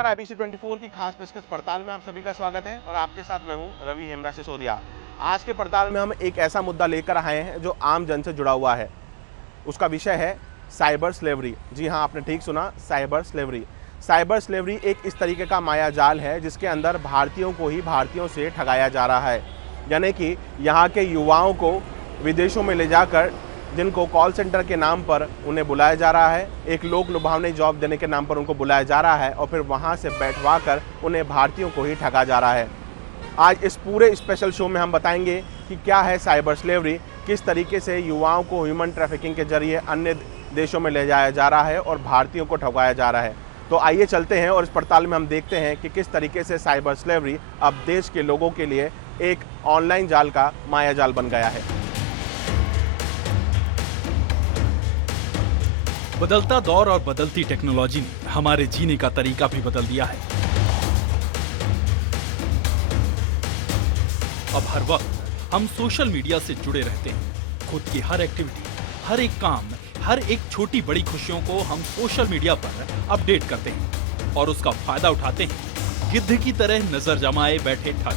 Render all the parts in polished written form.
नमस्कार, IBC 24 की खास पेशकश पड़ताल में आप सभी का स्वागत है और आपके साथ मैं हूं रवि हेमरा सिसोदिया। आज के पड़ताल में हम एक ऐसा मुद्दा लेकर आए हैं जो आम जन से जुड़ा हुआ है। उसका विषय है साइबर स्लेवरी। जी हाँ, आपने ठीक सुना, साइबर स्लेवरी। साइबर स्लेवरी एक इस तरीके का माया जाल है जिसके अंदर भारतीयों को ही भारतीयों से ठगाया जा रहा है। यानी कि यहाँ के युवाओं को विदेशों में ले जाकर जिनको कॉल सेंटर के नाम पर उन्हें बुलाया जा रहा है, एक लोक लुभावनी जॉब देने के नाम पर उनको बुलाया जा रहा है और फिर वहाँ से बैठवा कर उन्हें भारतीयों को ही ठगा जा रहा है। आज इस पूरे स्पेशल शो में हम बताएंगे कि क्या है साइबर स्लेवरी, किस तरीके से युवाओं को ह्यूमन ट्रैफिकिंग के जरिए अन्य देशों में ले जाया जा रहा है और भारतीयों को ठगाया जा रहा है। तो आइए चलते हैं और इस पड़ताल में हम देखते हैं कि किस तरीके से साइबर स्लेवरी अब देश के लोगों के लिए एक ऑनलाइन जाल का माया जाल बन गया है। बदलता दौर और बदलती टेक्नोलॉजी ने हमारे जीने का तरीका भी बदल दिया है। अब हर वक्त हम सोशल मीडिया से जुड़े रहते हैं। खुद की हर एक्टिविटी, हर एक काम, हर एक छोटी बड़ी खुशियों को हम सोशल मीडिया पर अपडेट करते हैं और उसका फायदा उठाते हैं गिद्ध की तरह नजर जमाए बैठे ठग।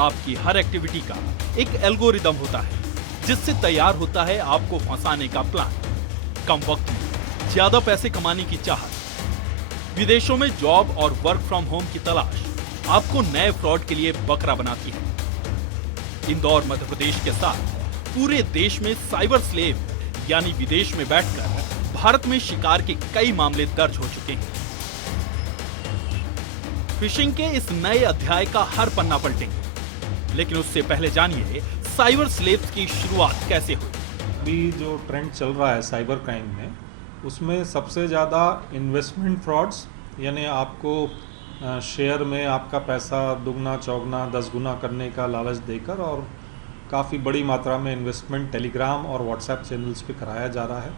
आपकी हर एक्टिविटी का एक एल्गोरिदम होता है जिससे तैयार होता है आपको फंसाने का प्लान। कम वक्त में ज्यादा पैसे कमाने की चाहत, विदेशों में जॉब और वर्क फ्रॉम होम की तलाश आपको नए फ्रॉड के लिए बकरा बनाती है। इंदौर मध्य प्रदेश के साथ पूरे देश में साइबर स्लेव यानी विदेश में बैठकर भारत में शिकार के कई मामले दर्ज हो चुके हैं। फिशिंग के इस नए अध्याय का हर पन्ना पलटेंगे, लेकिन उससे पहले जानिए साइबर स्लेव्स की शुरुआत कैसे हुई। अभी जो ट्रेंड चल रहा है साइबर क्राइम में, उसमें सबसे ज़्यादा इन्वेस्टमेंट फ्रॉड्स, यानी आपको शेयर में आपका पैसा दुगना चौगना 10 गुना करने का लालच देकर और काफ़ी बड़ी मात्रा में इन्वेस्टमेंट टेलीग्राम और व्हाट्सएप चैनल्स पे कराया जा रहा है।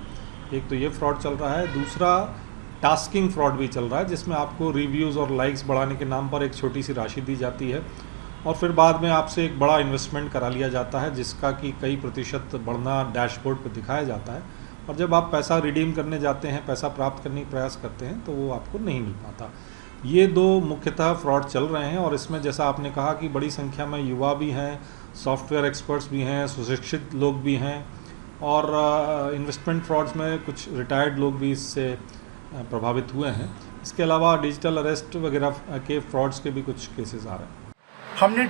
एक तो ये फ्रॉड चल रहा है, दूसरा टास्किंग फ्रॉड भी चल रहा है जिसमें आपको रिव्यूज़ और लाइक्स बढ़ाने के नाम पर एक छोटी सी राशि दी जाती है और फिर बाद में आपसे एक बड़ा इन्वेस्टमेंट करा लिया जाता है जिसका कि कई प्रतिशत बढ़ना डैशबोर्ड पर दिखाया जाता है और जब आप पैसा रिडीम करने जाते हैं, पैसा प्राप्त करने का प्रयास करते हैं तो वो आपको नहीं मिल पाता। ये दो मुख्यतः फ्रॉड चल रहे हैं और इसमें जैसा आपने कहा कि बड़ी संख्या में युवा भी हैं, सॉफ्टवेयर एक्सपर्ट्स भी हैं, सुशिक्षित लोग भी हैं और इन्वेस्टमेंट फ्रॉड्स में कुछ रिटायर्ड लोग भी इससे प्रभावित हुए हैं। इसके अलावा डिजिटल अरेस्ट वगैरह के फ्रॉड्स के भी कुछ केसेस आ रहे हैं। हमने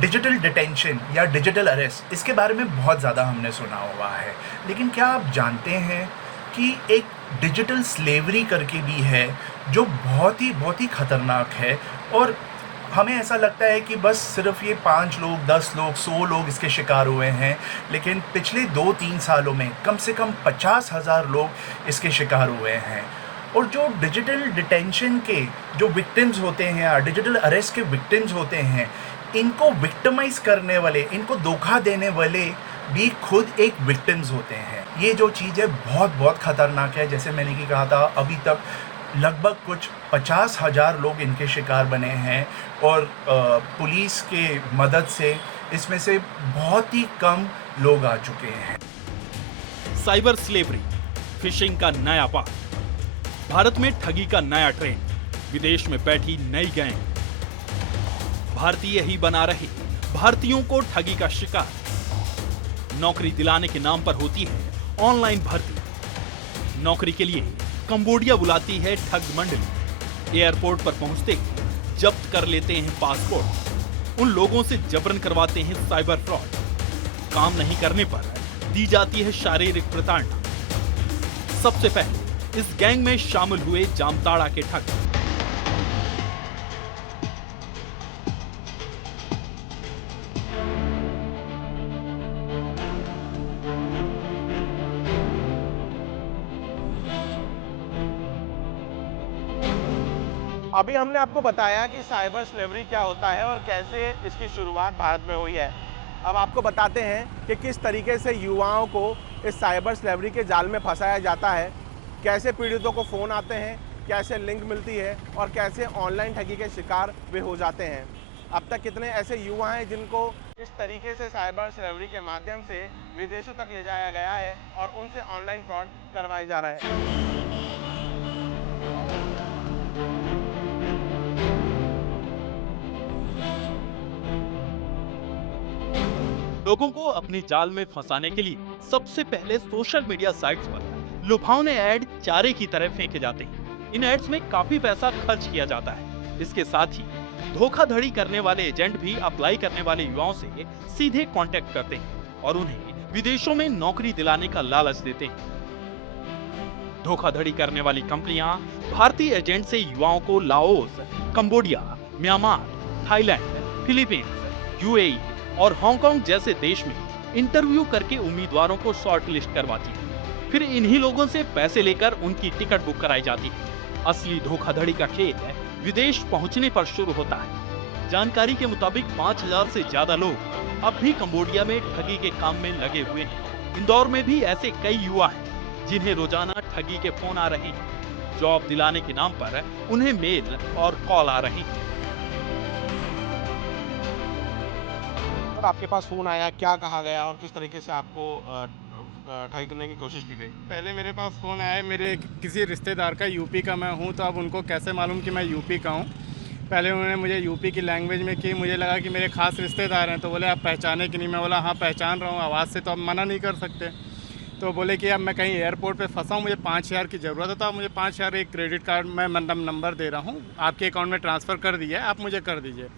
डिजिटल डिटेंशन या डिजिटल अरेस्ट, इसके बारे में बहुत ज़्यादा हमने सुना हुआ है, लेकिन क्या आप जानते हैं कि एक डिजिटल स्लेवरी करके भी है जो बहुत ही ख़तरनाक है और हमें ऐसा लगता है कि बस सिर्फ ये 5 लोग, 10 लोग, 100 लोग इसके शिकार हुए हैं, लेकिन पिछले 2-3 सालों में कम से कम 50,000 लोग इसके शिकार हुए हैं। और जो डिजिटल डिटेंशन के जो विक्टिम्स होते हैं या डिजिटल अरेस्ट के विक्टिम्स होते हैं, इनको विक्टिमाइज करने वाले, इनको धोखा देने वाले भी खुद एक विक्टिम्स होते हैं। ये जो चीज़ है बहुत ख़तरनाक है। जैसे मैंने कि कहा था, अभी तक लगभग कुछ 50,000 लोग इनके शिकार बने हैं और पुलिस के मदद से इसमें से बहुत ही कम लोग आ चुके हैं। साइबर स्लेवरी, फिशिंग का नया पार्ट, भारत में ठगी का नया ट्रेंड, विदेश में बैठी नई गैंग, भारतीय ही बना रहे भारतीयों को ठगी का शिकार। नौकरी दिलाने के नाम पर होती है ऑनलाइन भर्ती। नौकरी के लिए कंबोडिया बुलाती है ठग मंडली। एयरपोर्ट पर पहुंचते ही जब्त कर लेते हैं पासपोर्ट। उन लोगों से जबरन करवाते हैं साइबर फ्रॉड। काम नहीं करने पर दी जाती है शारीरिक प्रताड़ना। सबसे पहले इस गैंग में शामिल हुए जामताड़ा के ठग। अभी हमने आपको बताया कि साइबर स्लेवरी क्या होता है और कैसे इसकी शुरुआत भारत में हुई है। अब आपको बताते हैं कि किस तरीके से युवाओं को इस साइबर स्लेवरी के जाल में फंसाया जाता है, कैसे पीड़ितों को फ़ोन आते हैं, कैसे लिंक मिलती है और कैसे ऑनलाइन ठगी के शिकार वे हो जाते हैं। अब तक कितने ऐसे युवा हैं जिनको इस तरीके से साइबर स्लेवरी के माध्यम से विदेशों तक ले जाया गया है और उनसे ऑनलाइन फ्रॉड करवाया जा रहा है। लोगों को अपनी जाल में फंसाने के लिए सबसे पहले सोशल मीडिया साइट्स पर लुभावने ऐड चारे की तरह फेंके जाते हैं। इन एड्स में काफी पैसा खर्च किया जाता है। इसके साथ ही धोखाधड़ी करने वाले एजेंट भी अप्लाई करने वाले युवाओं से सीधे कांटेक्ट करते हैं और उन्हें विदेशों में नौकरी दिलाने का लालच देते हैं। धोखाधड़ी करने वाली कंपनियां भारतीय एजेंट से युवाओं को Laos, Cambodia, Myanmar, Thailand, Philippines, UAE और हांगकांग जैसे देश में इंटरव्यू करके उम्मीदवारों को शॉर्टलिस्ट करवाती है। फिर इन्हीं लोगों से पैसे लेकर उनकी टिकट बुक कराई जाती है। असली धोखाधड़ी का खेल विदेश पहुंचने पर शुरू होता है। जानकारी के मुताबिक 5000 से ज्यादा लोग अब भी कंबोडिया में ठगी के काम में लगे हुए हैं। इंदौर में भी ऐसे कई युवा हैं जिन्हें रोजाना ठगी के फोन आ रहे हैं। जॉब दिलाने के नाम पर उन्हें मेल और कॉल आ रहे हैं। और आपके पास फोन आया, क्या कहा गया और किस तरीके से आपको ठगी करने की कोशिश की गई? पहले मेरे पास फ़ोन आया, मेरे किसी रिश्तेदार का यूपी का मैं हूँ, तो अब उनको कैसे मालूम कि मैं यूपी का हूँ। पहले उन्होंने मुझे यूपी की लैंग्वेज में की, मुझे लगा कि मेरे खास रिश्तेदार हैं, तो बोले आप पहचाने कि नहीं? मैं बोला हाँ पहचान रहा हूँ, आवाज़ से तो आप मना नहीं कर सकते। तो बोले कि अब मैं कहीं एयरपोर्ट पे फंसा हूँ, मुझे 5000 की ज़रूरत है, तो आप मुझे 5000 एक क्रेडिट कार्ड में नंबर दे रहा हूँ, आपके अकाउंट में ट्रांसफ़र कर दिया है, आप मुझे कर दीजिए।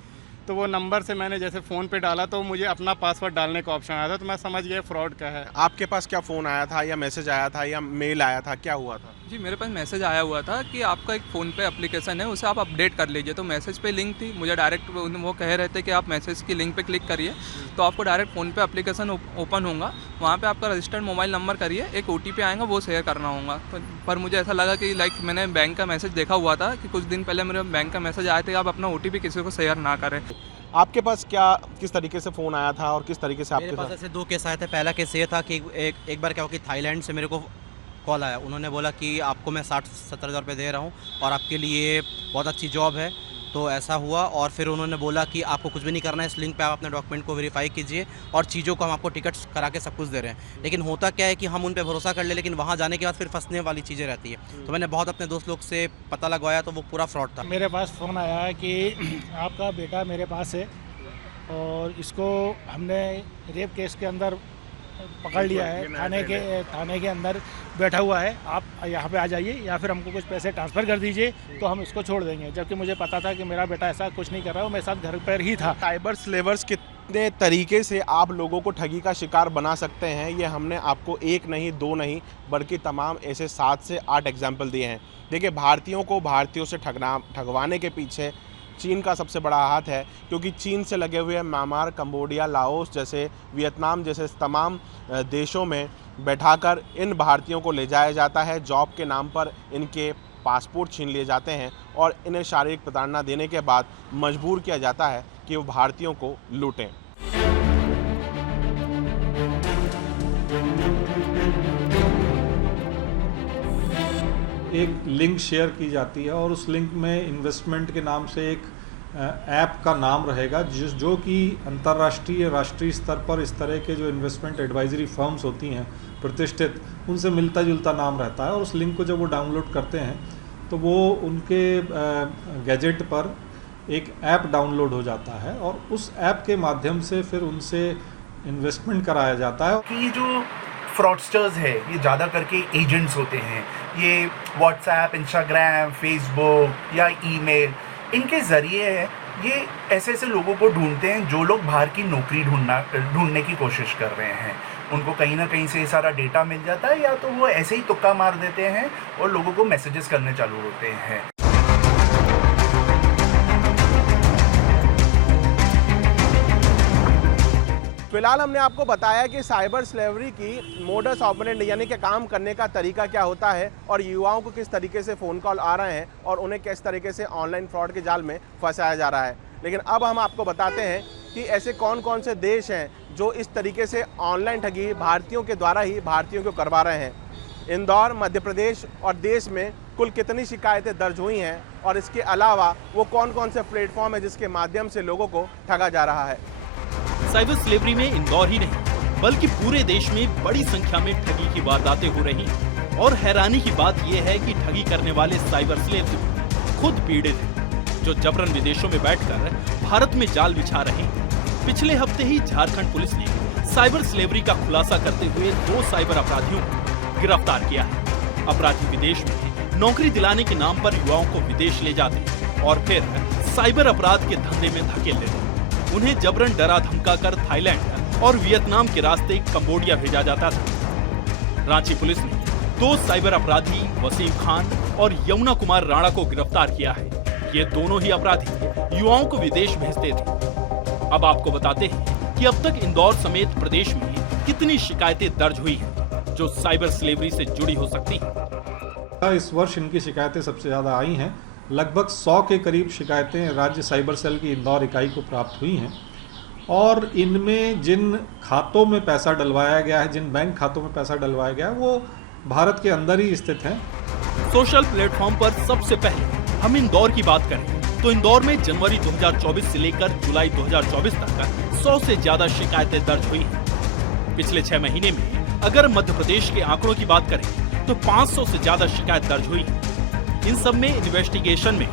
तो वो नंबर से मैंने जैसे फ़ोन पे डाला तो मुझे अपना पासवर्ड डालने का ऑप्शन आया था, तो मैं समझ गया फ्रॉड का है। आपके पास क्या फ़ोन आया था या मैसेज आया था या मेल आया था, क्या हुआ था? जी, मेरे पास मैसेज आया हुआ था कि आपका एक फ़ोन पे एप्लीकेशन है, उसे आप अपडेट कर लीजिए। तो मैसेज पे लिंक थी, मुझे डायरेक्ट वो कह रहे थे कि आप मैसेज की लिंक पे क्लिक करिए तो आपको डायरेक्ट फ़ोन पे एप्लीकेशन ओपन होगा। वहाँ पे आपका रजिस्टर्ड मोबाइल नंबर करिए, एक OTP आएगा, वो शेयर करना होगा। पर मुझे ऐसा लगा कि मैंने बैंक का मैसेज देखा हुआ था कि कुछ दिन पहले मेरे बैंक का मैसेज आए थे, आप अपना OTP किसी को शेयर ना करें। आपके पास किस तरीके से फ़ोन आया था और किस तरीके से मेरे पास ऐसे 2 केस आए थे। पहला केस ये था कि एक बार क्या हो कि थाईलैंड से मेरे को कॉल आया। उन्होंने बोला कि आपको मैं 60-70 हज़ार रुपये दे रहा हूँ और आपके लिए बहुत अच्छी जॉब है। तो ऐसा हुआ और फिर उन्होंने बोला कि आपको कुछ भी नहीं करना है, इस लिंक पे आप अपने डॉक्यूमेंट को वेरीफाई कीजिए और चीज़ों को हम आपको टिकट्स करा के सब कुछ दे रहे हैं। लेकिन होता क्या है कि हम उन पे भरोसा कर ले, लेकिन वहाँ जाने के बाद फिर फंसने वाली चीज़ें रहती है। तो मैंने बहुत अपने दोस्त लोग से पता लगवाया तो वो पूरा फ्रॉड था। मेरे पास फ़ोन आया कि आपका बेटा मेरे पास है और इसको हमने रेप केस के अंदर पकड़ लिया है, थाने के अंदर बैठा हुआ है, आप यहाँ पे आ जाइए या फिर हमको कुछ पैसे ट्रांसफ़र कर दीजिए तो हम इसको छोड़ देंगे। जबकि मुझे पता था कि मेरा बेटा ऐसा कुछ नहीं कर रहा है, वो मेरे साथ घर पर ही था। साइबर स्लेवर्स कितने तरीके से आप लोगों को ठगी का शिकार बना सकते हैं, ये हमने आपको 1 नहीं 2 नहीं बल्कि तमाम ऐसे 7 से 8 एग्जाम्पल दिए हैं। देखिए, भारतीयों से ठगवाने के पीछे चीन का सबसे बड़ा हाथ है, क्योंकि चीन से लगे हुए म्यांमार, कंबोडिया, लाओस जैसे, वियतनाम जैसे तमाम देशों में बैठाकर इन भारतीयों को ले जाया जाता है। जॉब के नाम पर इनके पासपोर्ट छीन लिए जाते हैं और इन्हें शारीरिक प्रताड़ना देने के बाद मजबूर किया जाता है कि वो भारतीयों को लूटें। एक लिंक शेयर की जाती है और उस लिंक में इन्वेस्टमेंट के नाम से एक ऐप का नाम रहेगा जो कि अंतर्राष्ट्रीय राष्ट्रीय स्तर पर इस तरह के जो इन्वेस्टमेंट एडवाइजरी फर्म्स होती हैं प्रतिष्ठित, उनसे मिलता जुलता नाम रहता है। और उस लिंक को जब वो डाउनलोड करते हैं तो वो उनके गैजेट पर एक ऐप डाउनलोड हो जाता है और उस ऐप के माध्यम से फिर उनसे इन्वेस्टमेंट कराया जाता है। कि ये जो फ्रॉडस्टर्स है ये ज़्यादा करके एजेंट्स होते हैं, ये व्हाट्सएप, इंस्टाग्राम, फेसबुक या ईमेल, इनके ज़रिए ये ऐसे लोगों को ढूंढते हैं जो लोग बाहर की नौकरी ढूंढने की कोशिश कर रहे हैं। उनको कहीं ना कहीं से ये सारा डेटा मिल जाता है या तो वो ऐसे ही तुक्का मार देते हैं और लोगों को मैसेजेस करने चालू होते हैं। फिलहाल हमने आपको बताया कि साइबर स्लेवरी की मोडस ऑपरेंडी यानी कि काम करने का तरीका क्या होता है और युवाओं को किस तरीके से फ़ोन कॉल आ रहे हैं और उन्हें किस तरीके से ऑनलाइन फ्रॉड के जाल में फंसाया जा रहा है। लेकिन अब हम आपको बताते हैं कि ऐसे कौन कौन से देश हैं जो इस तरीके से ऑनलाइन ठगी भारतीयों के द्वारा ही भारतीयों को करवा रहे हैं। इंदौर, मध्य प्रदेश और देश में कुल कितनी शिकायतें दर्ज हुई हैं और इसके अलावा वो कौन कौन से प्लेटफॉर्म है जिसके माध्यम से लोगों को ठगा जा रहा है। साइबर स्लेवरी में इंदौर ही नहीं बल्कि पूरे देश में बड़ी संख्या में ठगी की वारदातें हो रही हैं। और हैरानी की बात यह है कि ठगी करने वाले साइबर स्लेव खुद पीड़ित हैं, जो जबरन विदेशों में बैठकर भारत में जाल बिछा रहे हैं। पिछले हफ्ते ही झारखंड पुलिस ने साइबर स्लेवरी का खुलासा करते हुए 2 साइबर अपराधियों को गिरफ्तार किया है। अपराधी विदेश में नौकरी दिलाने के नाम पर युवाओं को विदेश ले जाते हैं और फिर साइबर अपराध के धंधे में धकेल देते हैं। उन्हें जबरन डरा धमका कर थाईलैंड और वियतनाम के रास्ते कंबोडिया भेजा जाता था। रांची पुलिस ने 2 साइबर अपराधी वसीम खान और यमुना कुमार राणा को गिरफ्तार किया है। ये दोनों ही अपराधी युवाओं को विदेश भेजते थे। अब आपको बताते हैं कि अब तक इंदौर समेत प्रदेश में कितनी शिकायतें दर्ज हुई हैं जो साइबर स्लेवरी से जुड़ी हो सकती हैं। इस वर्ष इनकी शिकायतें सबसे ज़्यादा आई हैं। लगभग 100 के करीब शिकायतें राज्य साइबर सेल की इंदौर इकाई को प्राप्त हुई हैं और इनमें जिन खातों में पैसा डलवाया गया है, जिन बैंक खातों में पैसा डलवाया गया है, वो भारत के अंदर ही स्थित हैं। सोशल प्लेटफॉर्म पर सबसे पहले हम इंदौर की बात करें तो इंदौर में जनवरी 2024 से लेकर जुलाई 2024 तक 100 से ज्यादा शिकायतें दर्ज हुई हैं। पिछले 6 महीने में अगर मध्य प्रदेश के आंकड़ों की बात करें तो 500 से ज्यादा शिकायत दर्ज हुई। इन सब में इन्वेस्टिगेशन में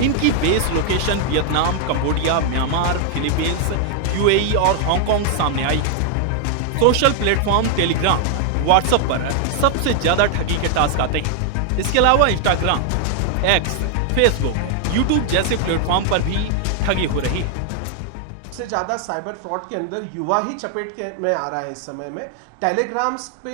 इनकी base location Vietnam, Cambodia, Myanmar, Philippines, UAE और हांगकांग सामने आई। सोशल प्लेटफॉर्म टेलीग्राम, व्हाट्सएप पर सबसे ज्यादा ठगी के टास्क आते हैं। इसके अलावा इंस्टाग्राम, एक्स, फेसबुक, यूट्यूब जैसे प्लेटफॉर्म पर भी ठगी हो रही है। सबसे ज़्यादा साइबर फ्रॉड के अंदर युवा ही चपेट के में आ रहा है। इस समय में टेलीग्राम्स पे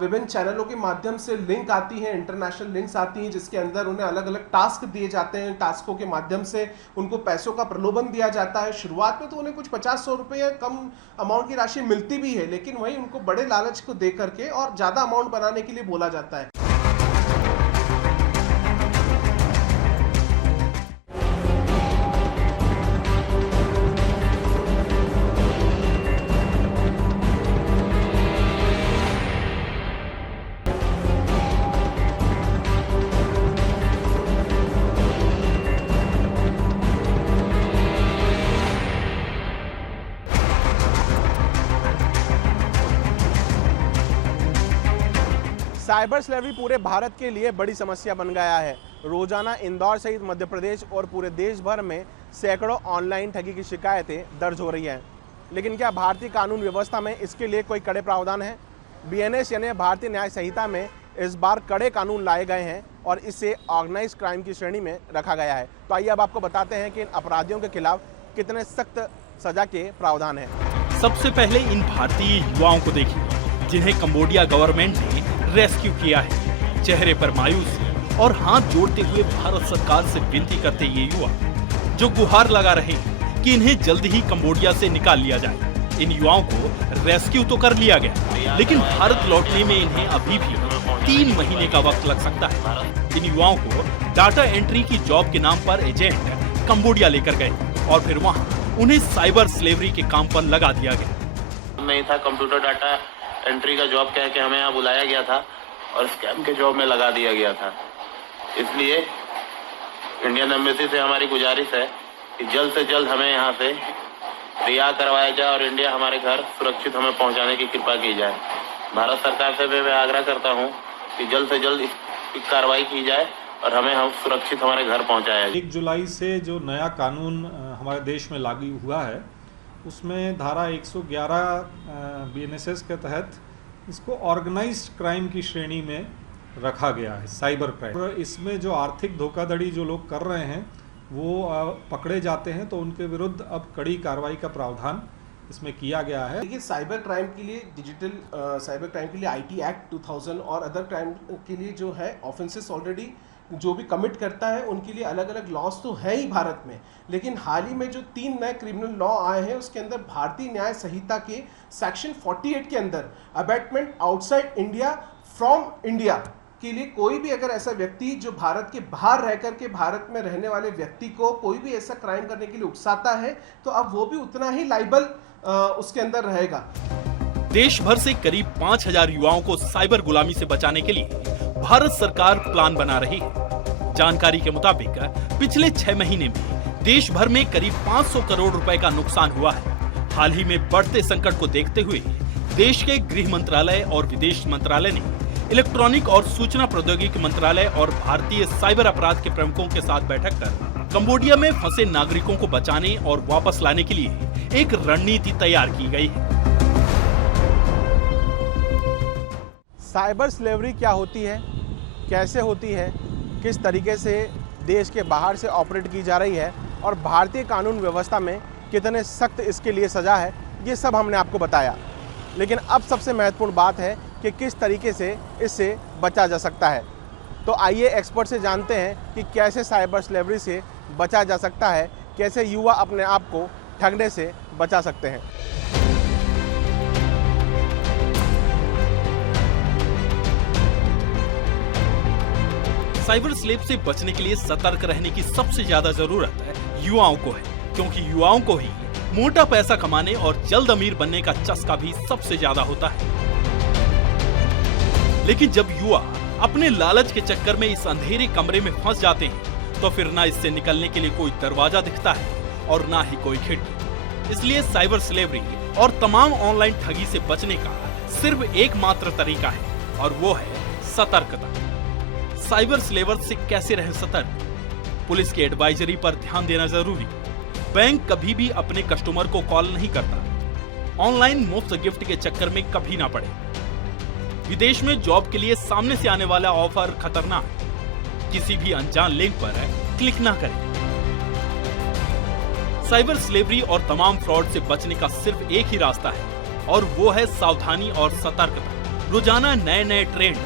विभिन्न चैनलों के माध्यम से लिंक आती हैं, इंटरनेशनल लिंक्स आती हैं, जिसके अंदर उन्हें अलग अलग टास्क दिए जाते हैं। टास्कों के माध्यम से उनको पैसों का प्रलोभन दिया जाता है। शुरुआत में तो उन्हें कुछ 50-100 रुपये या कम अमाउंट की राशि मिलती भी है, लेकिन वहीं उनको बड़े लालच को दे करके और ज़्यादा अमाउंट बनाने के लिए बोला जाता है। साइबर स्लेवरी पूरे भारत के लिए बड़ी समस्या बन गया है। रोजाना इंदौर सहित मध्य प्रदेश और पूरे देश भर में सैकड़ों ऑनलाइन ठगी की शिकायतें दर्ज हो रही हैं। लेकिन क्या भारतीय कानून व्यवस्था में इसके लिए कोई कड़े प्रावधान हैं? बीएनएस यानी भारतीय न्याय संहिता में इस बार कड़े कानून लाए गए हैं और इसे ऑर्गेनाइज क्राइम की श्रेणी में रखा गया है। तो आइए अब आपको बताते हैं कि इन अपराधियों के खिलाफ कितने सख्त सजा के प्रावधान हैं। सबसे पहले इन भारतीय युवाओं को देखिए जिन्हें कंबोडिया गवर्नमेंट ने रेस्क्यू किया है। चेहरे पर मायूसी और हाथ जोड़ते हुए भारत सरकार से विनती करते ये युवा जो गुहार लगा रहे हैं कि इन्हें जल्द ही कंबोडिया से निकाल लिया जाए। इन युवाओं को रेस्क्यू तो कर लिया गया, लेकिन भारत लौटने में इन्हें अभी भी 3 महीने का वक्त लग सकता है। इन युवाओं को डाटा एंट्री की जॉब के नाम पर एजेंट कंबोडिया लेकर गए और फिर वहाँ उन्हें साइबर स्लेवरी के काम पर लगा दिया गया। नहीं था, कंप्यूटर डाटा एंट्री का जॉब कह के हमें यहाँ बुलाया गया था और स्कैम के जॉब में लगा दिया गया था। इसलिए इंडियन एम्बेसी से हमारी गुजारिश है कि जल्द से जल्द हमें यहाँ से रिहा करवाया जाए और इंडिया हमारे घर सुरक्षित हमें पहुँचाने की कृपा की जाए। भारत सरकार से मैं आग्रह करता हूँ कि जल्द से जल्द इसकी कार्रवाई की जाए और हमें हम सुरक्षित हमारे घर पहुँचाया जाए। 1 जुलाई से जो नया कानून हमारे देश में लागू हुआ है उसमें धारा 111 बीएनएसएस के तहत इसको ऑर्गेनाइज्ड क्राइम की श्रेणी में रखा गया है, साइबर क्राइम। और इसमें जो आर्थिक धोखाधड़ी जो लोग कर रहे हैं वो पकड़े जाते हैं तो उनके विरुद्ध अब कड़ी कार्रवाई का प्रावधान इसमें किया गया है। देखिए, साइबर क्राइम के लिए डिजिटल साइबर क्राइम के लिए आईटी एक्ट 2000 और अदर क्राइम के लिए जो है ऑफेंसेस ऑलरेडी जो भी कमिट करता है उनके लिए अलग अलग लॉज तो है ही भारत में। लेकिन हाल ही में जो 3 नए क्रिमिनल लॉ आए हैं उसके अंदर भारतीय न्याय संहिता के सेक्शन 48 के अंदर abatement outside India from India के लिए कोई भी अगर ऐसा व्यक्ति जो भारत के बाहर रह करके भारत में रहने वाले व्यक्ति को कोई भी ऐसा क्राइम करने के लिए उकसाता है तो अब वो भी उतना ही लाइबल उसके अंदर रहेगा। देश भर से करीब 5000 युवाओं को साइबर गुलामी से बचाने के लिए भारत सरकार प्लान बना रही है। जानकारी के मुताबिक पिछले 6 महीने में देश भर में करीब 500 करोड़ रुपए का नुकसान हुआ है। हाल ही में बढ़ते संकट को देखते हुए देश के गृह मंत्रालय और विदेश मंत्रालय ने इलेक्ट्रॉनिक और सूचना प्रौद्योगिकी मंत्रालय और भारतीय साइबर अपराध के प्रमुखों के साथ बैठक कर कंबोडिया में फंसे नागरिकों को बचाने और वापस लाने के लिए एक रणनीति तैयार की गई है। साइबर स्लेवरी क्या होती है, कैसे होती है, किस तरीके से देश के बाहर से ऑपरेट की जा रही है और भारतीय कानून व्यवस्था में कितने सख्त इसके लिए सज़ा है, ये सब हमने आपको बताया। लेकिन अब सबसे महत्वपूर्ण बात है कि किस तरीके से इससे बचा जा सकता है। तो आइए एक्सपर्ट से जानते हैं कि कैसे साइबर स्लेवरी से बचा जा सकता है, कैसे युवा अपने आप को ठगने से बचा सकते हैं। साइबर स्लेव से बचने के लिए सतर्क रहने की सबसे ज्यादा जरूरत युवाओं को है, क्योंकि युवाओं को ही मोटा पैसा कमाने और जल्द अमीर बनने का चस्का भी सबसे ज्यादा होता है। लेकिन जब युवा अपने लालच के चक्कर में इस अंधेरे कमरे में फंस जाते हैं तो फिर ना इससे निकलने के लिए कोई दरवाजा दिखता है और ना ही कोई खिड़की। इसलिए साइबर स्लेवरी और तमाम ऑनलाइन ठगी से बचने का सिर्फ एकमात्र तरीका है और वो है सतर्कता। साइबर स्लेवर से कैसे रहें सतर्क? पुलिस की एडवाइजरी पर ध्यान देना जरूरी। बैंक कभी भी अपने कस्टमर को कॉल नहीं करता। ऑनलाइन मुफ्त गिफ्ट के चक्कर में कभी ना पड़े। विदेश में जॉब के लिए सामने से आने वाला ऑफर खतरनाक, किसी भी अनजान लिंक पर क्लिक ना करें। साइबर स्लेवरी और तमाम फ्रॉड से बचने का सिर्फ एक ही रास्ता है और वो है सावधानी और सतर्कता। रोजाना नए नए ट्रेंड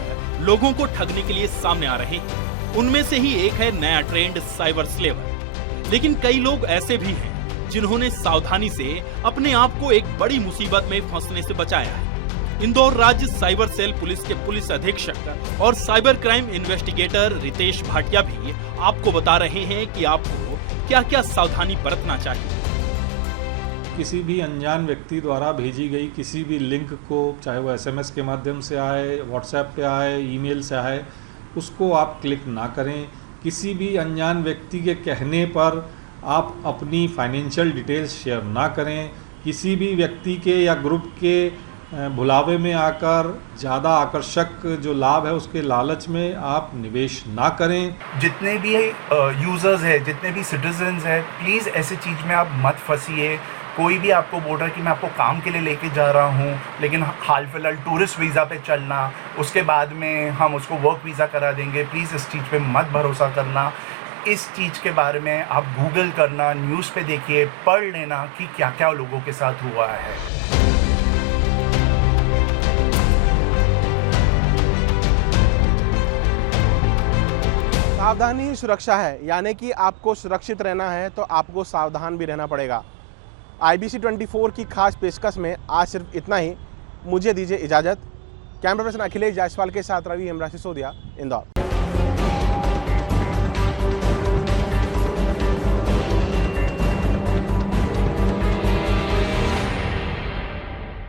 लोगों को ठगने के लिए सामने आ रहे हैं। उनमें से ही एक है नया ट्रेंड साइबर स्लेवर। लेकिन कई लोग ऐसे भी हैं जिन्होंने सावधानी से अपने आप को एक बड़ी मुसीबत में फंसने से बचाया है। इंदौर राज्य साइबर सेल पुलिस के पुलिस अधीक्षक और cyber crime investigator Ritesh Bhatia भी आपको बता रहे हैं कि आपको क्या क्या सावधानी बरतना चाहिए। किसी भी अनजान व्यक्ति द्वारा भेजी गई किसी भी लिंक को, चाहे वो SMS के माध्यम से आए, व्हाट्सएप पे आए, ईमेल से आए, उसको आप क्लिक ना करें। किसी भी अनजान व्यक्ति के कहने पर आप अपनी फाइनेंशियल डिटेल्स शेयर ना करें। किसी भी व्यक्ति के या ग्रुप के भुलावे में आकर ज़्यादा आकर्षक जो लाभ है उसके लालच में आप निवेश ना करें। जितने भी यूज़र्स हैं, जितने भी सिटीजन्स हैं, प्लीज़ ऐसी चीज़ में आप मत फंसिए। कोई भी आपको बोल रहा है कि मैं आपको काम के लिए लेके जा रहा हूँ, लेकिन हाल फिलहाल टूरिस्ट वीज़ा पे चलना, उसके बाद में हम उसको वर्क वीज़ा करा देंगे, प्लीज़ इस चीज़ पे मत भरोसा करना। इस चीज़ के बारे में आप गूगल करना, न्यूज़ पे देखिए, पढ़ लेना कि क्या क्या लोगों के साथ हुआ है। सावधानी ही सुरक्षा है, यानी कि आपको सुरक्षित रहना है तो आपको सावधान भी रहना पड़ेगा। IBC 24 की खास पेशकश में आज सिर्फ इतना ही। मुझे दीजिए इजाज़त। कैमरा पर्सन अखिलेश जायसवाल के साथ रवि हेमरा सिसोदिया, इंदौर।